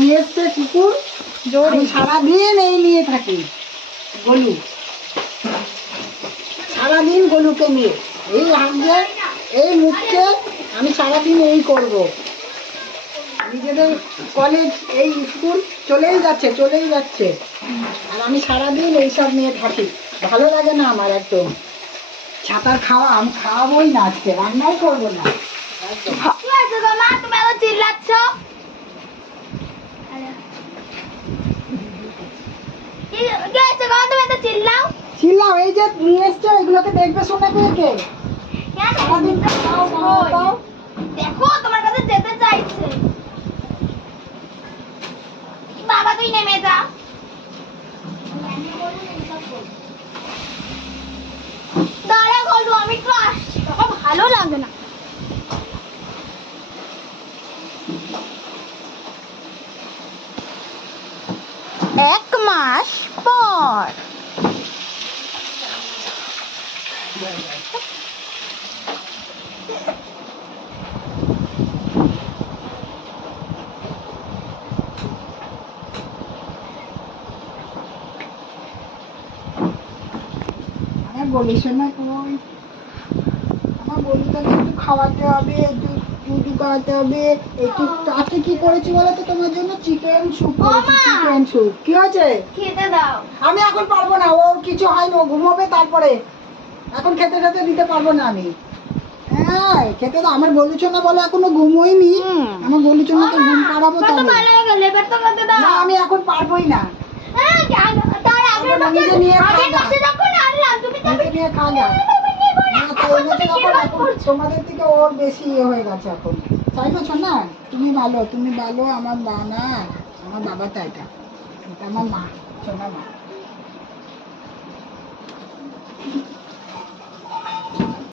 নিয়ে এসছে কুকুর, আমি সারাদিন এই নিয়ে থাকি। গলু সারাদিন গলুকে নিয়ে এই হাঁটছে, এই মুখছে, আমি সারাদিন এই করব। নিজেদের কলেজ, এই স্কুল চলেই যাচ্ছে, আর আমি সারাদিন এইসব নিয়ে থাকি। ভালো লাগে না আমার একদম। ছাতার খাওয়া আমি খাওয়াবোই না, আজকে রান্নাও করবো না। চিল্লাও, এই যে নিয়ে এসছো এগুলোকে দেখবে শুনে পেয়েকে। দেখো তোমার কাছে যেতে চাইছে। বাবা তুই নেমে যা। দাঁড়া গলু, আমি একটু আসছি, তখন ভালো লাগে না। এক মাস পর আমার বলিস না কই, আমার বলিটাকে একটু খাওয়াতে হবে, একটু দুধ খাওয়াতে হবে। একটু আজকে কি করেছি বলো তো তোমার জন্য? চিকেন স্যুপ করেছি। চিকেন স্যুপ কি হয়েছে? খেতে দাও। আমি এখন পারবো না, ও কিছু হয়নি, ও ঘুমোবে তারপরে। এখন খেতে খেতে দিতে পারবো না আমি। হ্যাঁ খেতে দাও, আমার বলিছো না বলো এখনো ঘুমোইনি। আমার বলিছো না তো ঘুম পাড়াবো তবে। না আমি এখন পারবোই না। নিজে নিয়ে খাওয়া যাক। তোমাদের থেকে ওর বেশি ইয়ে হয়ে গেছে এখন। তাই বলছো না? তুমি ভালো, আমার মা না, আমার বাবা, তাই এটা আমার মা, সোনা মা।